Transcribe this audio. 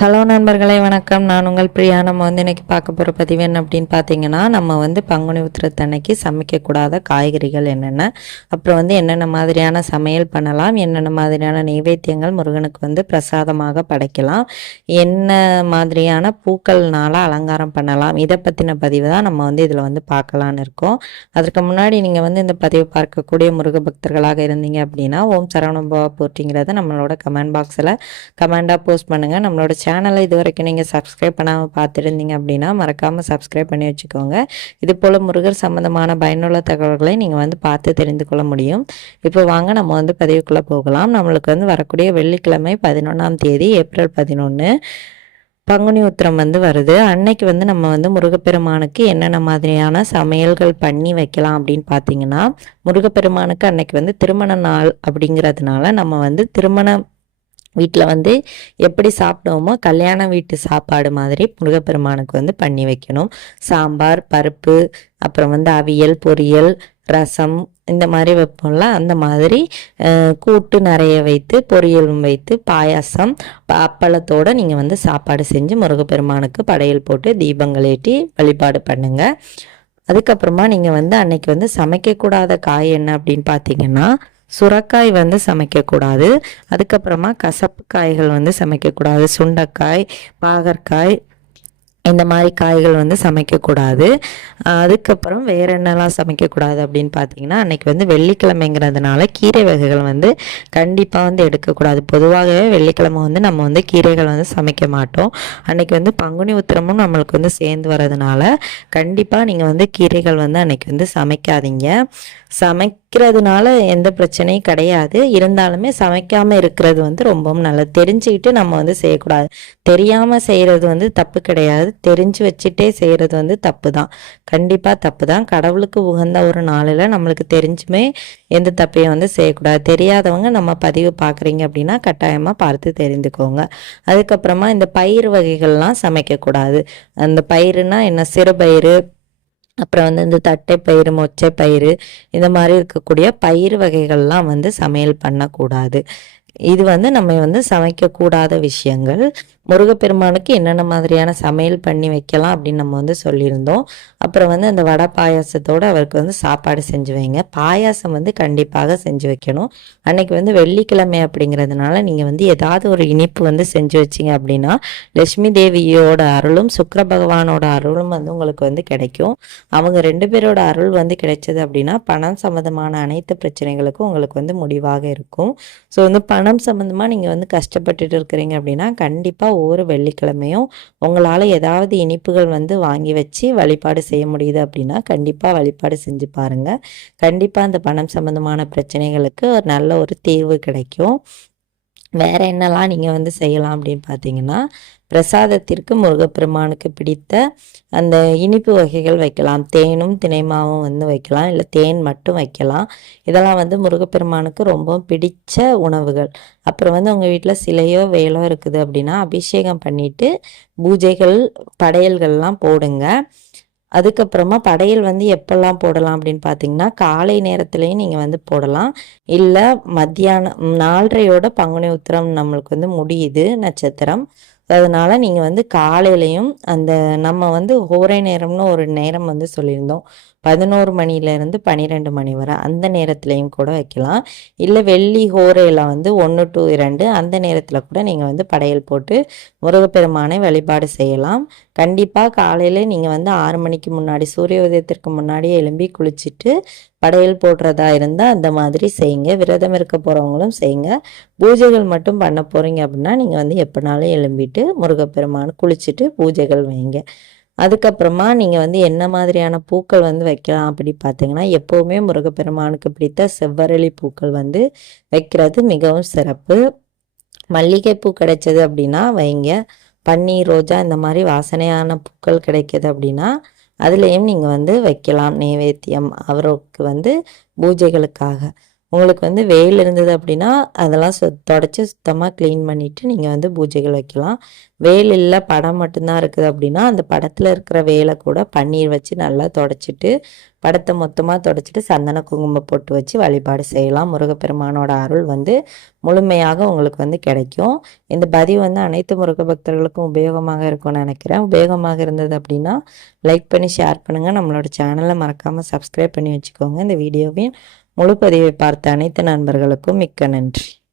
Hello நண்பர்களே வணக்கம். நான் உங்கள் பிரியா. நம்ம வந்து இன்றைக்கி பார்க்க போகிற பதிவு என்ன அப்படின்னு பார்த்தீங்கன்னா நம்ம வந்து பங்குனி உத்திரத்தன்னைக்கு சமைக்கக்கூடாத காய்கறிகள் என்னென்ன அப்புறம் வந்து என்னென்ன மாதிரியான சமையல் பண்ணலாம் என்னென்ன மாதிரியான நைவேத்தியங்கள் முருகனுக்கு வந்து பிரசாதமாக படைக்கலாம் என்ன மாதிரியான பூக்கள்னால அலங்காரம் பண்ணலாம் இதை பற்றின பதிவு தான் நம்ம வந்து இதில் வந்து பார்க்கலான்னு இருக்கோம். அதற்கு முன்னாடி நீங்கள் வந்து இந்த பதிவு பார்க்கக்கூடிய முருக பக்தர்களாக இருந்தீங்க அப்படின்னா ஓம் சரவணம் போட்டிங்கிறத நம்மளோட கமெண்ட் பாக்ஸில் கமெண்டாக போஸ்ட் பண்ணுங்கள் நம்மளோட சேனலை இது வரைக்கும் நீங்கள் சப்ஸ்கிரைப் பண்ணாமல் பார்த்துருந்தீங்க அப்படின்னா மறக்காமல் சப்ஸ்கிரைப் பண்ணி வச்சுக்கோங்க. இது போல் முருகர் சம்மந்தமான பயனுள்ள தகவல்களை நீங்கள் வந்து பார்த்து தெரிந்து கொள்ள முடியும். இப்போ வாங்க நம்ம வந்து பதிவுக்குள்ளே போகலாம். நம்மளுக்கு வந்து வரக்கூடிய வெள்ளிக்கிழமை பதினொன்றாம் தேதி ஏப்ரல் பதினொன்று பங்குனி உத்திரம் வந்து வருது. அன்னைக்கு வந்து நம்ம வந்து முருகப்பெருமானுக்கு என்னென்ன மாதிரியான சமையல்கள் பண்ணி வைக்கலாம் அப்படின்னு பார்த்தீங்கன்னா முருகப்பெருமானுக்கு அன்னைக்கு வந்து திருமண நாள் அப்படிங்கிறதுனால நம்ம வந்து திருமண வீட்டில் வந்து எப்படி சாப்பிடுவோமோ கல்யாண வீட்டு சாப்பாடு மாதிரி முருகப்பெருமானுக்கு வந்து பண்ணி வைக்கணும். சாம்பார் பருப்பு அப்புறம் வந்து அவியல் பொரியல் ரசம் இந்த மாதிரி வைப்போம்ல. அந்த மாதிரி கூட்டு நிறைய வைத்து பொரியலும் வைத்து பாயாசம் அப்பளத்தோடு அப்பளத்தோட நீங்கள் வந்து சாப்பாடு செஞ்சு முருகப்பெருமானுக்கு படையல் போட்டு தீபங்கள் ஏற்றி வழிபாடு பண்ணுங்கள் அதுக்கப்புறமா நீங்கள் வந்து அன்னைக்கு வந்து சமைக்கக்கூடாத காய் என்ன அப்படின்னு பார்த்தீங்கன்னா சுரக்காய் வந்து சமைக்கக்கூடாது. அதுக்கப்புறமா கசப்பு காய்கள் வந்து சமைக்கக்கூடாது. சுண்டைக்காய் பாகற்காய் இந்த மாதிரி காய்கள் வந்து சமைக்கக்கூடாது. அதுக்கப்புறம் வேறு என்னெல்லாம் சமைக்கக்கூடாது அப்படின்னு பார்த்தீங்கன்னா அன்றைக்கி வந்து வெள்ளிக்கிழமைங்கிறதுனால கீரை வகைகள் வந்து கண்டிப்பாக வந்து எடுக்கக்கூடாது. பொதுவாகவே வெள்ளிக்கிழமை வந்து நம்ம வந்து கீரைகள் வந்து சமைக்க மாட்டோம். அன்றைக்கி வந்து பங்குனி உத்திரமும் நம்மளுக்கு வந்து சேர்ந்து வர்றதுனால கண்டிப்பாக நீங்கள் வந்து கீரைகள் வந்து அன்றைக்கி வந்து சமைக்காதீங்க. சமை சமைக்கிறதுனால எந்த பிரச்சனையும் கிடையாது. இருந்தாலுமே சமைக்காமல் இருக்கிறது வந்து ரொம்பவும் நல்லது. தெரிஞ்சுக்கிட்டு நம்ம வந்து செய்யக்கூடாது. தெரியாமல் செய்கிறது வந்து தப்பு கிடையாது. தெரிஞ்சு வச்சுட்டே செய்கிறது வந்து தப்பு தான் கண்டிப்பாக தப்பு தான் கடவுளுக்கு உகந்த ஒரு நாளில் நம்மளுக்கு தெரிஞ்சுமே எந்த தப்பையும் வந்து செய்யக்கூடாது. தெரியாதவங்க நம்ம பதிவு பார்க்குறீங்க அப்படின்னா கட்டாயமாக பார்த்து தெரிந்துக்கோங்க. அதுக்கப்புறமா இந்த பயிர் வகைகள்லாம் சமைக்கக்கூடாது. அந்த பயிருனா என்ன? சிறுபயிறு அப்புறம் வந்து இந்த தட்டை பயிறு மொச்சை பயிறு இந்த மாதிரி இருக்கக்கூடிய பயிர் வகைகள்லாம் வந்து சமையல் பண்ணக்கூடாது. இது வந்து நம்ம வந்து சமைக்கக்கூடாத விஷயங்கள். முருகப்பெருமானுக்கு என்னென்ன மாதிரியான சமையல் பண்ணி வைக்கலாம் அப்படின்னு நம்ம வந்து சொல்லியிருந்தோம். அப்புறம் வந்து அந்த வடை பாயாசத்தோடு அவருக்கு வந்து சாப்பாடு செஞ்சு வைங்க. பாயாசம் வந்து கண்டிப்பாக செஞ்சு வைக்கணும். அன்னைக்கு வந்து வெள்ளிக்கிழமை அப்படிங்கிறதுனால நீங்கள் வந்து ஏதாவது ஒரு இனிப்பு வந்து செஞ்சு வச்சீங்க அப்படின்னா லட்சுமி தேவியோட அருளும் சுக்கிர பகவானோட அருளும் வந்து உங்களுக்கு வந்து கிடைக்கும். அவங்க ரெண்டு பேரோட அருள் வந்து கிடைச்சது அப்படின்னா பணம் சம்மந்தமான அனைத்து பிரச்சனைகளுக்கும் உங்களுக்கு வந்து முடிவாக இருக்கும். ஸோ வந்து பணம் சம்மந்தமாக நீங்கள் வந்து கஷ்டப்பட்டுட்டு இருக்கிறீங்க அப்படின்னா கண்டிப்பாக ஒவ்வொரு வெள்ளிக்கிழமையும் உங்களால் ஏதாவது இனிப்புகள் வந்து வாங்கி வச்சு வழிபாடு செய்ய முடியுது அப்படின்னா கண்டிப்பாக வழிபாடு செஞ்சு பாருங்கள் கண்டிப்பாக அந்த பணம் சம்மந்தமான பிரச்சனைகளுக்கு ஒரு நல்ல ஒரு தீர்வு கிடைக்கும். வேறு என்னெல்லாம் நீங்கள் வந்து செய்யலாம் அப்படின்னு பார்த்தீங்கன்னா பிரசாதத்திற்கு முருகப்பெருமானுக்கு பிடித்த அந்த இனிப்பு வகைகள் வைக்கலாம். தேனும் தினைமாவும் வந்து வைக்கலாம். இல்லை தேன் மட்டும் வைக்கலாம். இதெல்லாம் வந்து முருகப்பெருமானுக்கு ரொம்ப பிடித்த உணவுகள். அப்புறம் வந்து உங்கள் வீட்டில் சிலையோ வேலோ இருக்குது அப்படின்னா அபிஷேகம் பண்ணிட்டு பூஜைகள் படையல்கள்லாம் போடுங்க. அதுக்கப்புறமா படையல் வந்து எப்பெல்லாம் போடலாம் அப்படின்னு பார்த்தீங்கன்னா காலை நேரத்துலேயும் நீங்கள் வந்து போடலாம். இல்லை மத்தியானம் நாலரையோட பங்குனி உத்திரம் நம்மளுக்கு வந்து முடியுது நட்சத்திரம். அதனால் நீங்கள் வந்து காலையிலையும் அந்த நம்ம வந்து ஹோரை நேரம்னு ஒரு நேரம் வந்து சொல்லியிருந்தோம். பதினோரு மணிலேருந்து பன்னிரெண்டு மணி வரை அந்த நேரத்துலையும் கூட வைக்கலாம். இல்லை வெள்ளி ஹோரையில் வந்து ஒன்று டு இரண்டு அந்த நேரத்தில் கூட நீங்கள் வந்து படையல் போட்டு முருகப்பெருமானை வழிபாடு செய்யலாம். கண்டிப்பாக காலையில் நீங்கள் வந்து ஆறு மணிக்கு முன்னாடி சூரிய உதயத்திற்கு முன்னாடியே எழும்பி குளிச்சுட்டு படையல் போடுறதா இருந்தால் அந்த மாதிரி செய்யுங்க. விரதம் இருக்க போகிறவங்களும் செய்யுங்க. பூஜைகள் மட்டும் பண்ண போகிறீங்க அப்படின்னா நீங்கள் வந்து எப்போனாலும் எழும்பிட்டு முருகப்பெருமான் குளிச்சுட்டு பூஜைகள் வைங்க. அதுக்கப்புறமா நீங்கள் வந்து என்ன மாதிரியான பூக்கள் வந்து வைக்கலாம் அப்படி பார்த்தீங்கன்னா எப்போவுமே முருகப்பெருமானுக்கு பிடித்த செவ்வரளி பூக்கள் வந்து வைக்கிறது மிகவும் சிறப்பு. மல்லிகைப்பூ கிடைச்சது அப்படின்னா வைங்க. பன்னீர் ரோஜா இந்த மாதிரி வாசனையான பூக்கள் கிடைக்கிது அப்படின்னா அதுலேயும் நீங்கள் வந்து வைக்கலாம். நைவேத்தியம் அவருக்கு வந்து பூஜைகளுக்காக. உங்களுக்கு வந்து வெயில் இருந்தது அப்படின்னா அதெல்லாம் சு தொடச்சி சுத்தமாக க்ளீன் பண்ணிவிட்டு நீங்கள் வந்து பூஜைகள் வைக்கலாம். வேல் இல்லை படம் மட்டும்தான் இருக்குது அப்படின்னா அந்த படத்தில் இருக்கிற வேலை கூட பன்னீர் வச்சு நல்லா தொடச்சிட்டு படத்தை மொத்தமாக தொடச்சிட்டு சந்தன குங்குமம் போட்டு வச்சு வழிபாடு செய்யலாம். முருகப்பெருமானோட அருள் வந்து முழுமையாக உங்களுக்கு வந்து கிடைக்கும். இந்த பதிவு வந்து அனைத்து முருக பக்தர்களுக்கும் உபயோகமாக இருக்கும்னு நினைக்கிறேன். உபயோகமாக இருந்தது அப்படின்னா லைக் பண்ணி ஷேர் பண்ணுங்கள் நம்மளோட சேனலை மறக்காமல் சப்ஸ்கிரைப் பண்ணி வச்சுக்கோங்க. இந்த வீடியோவின் முழுப்பதிவை பார்த்த அனைத்து நண்பர்களுக்கும் மிக்க நன்றி.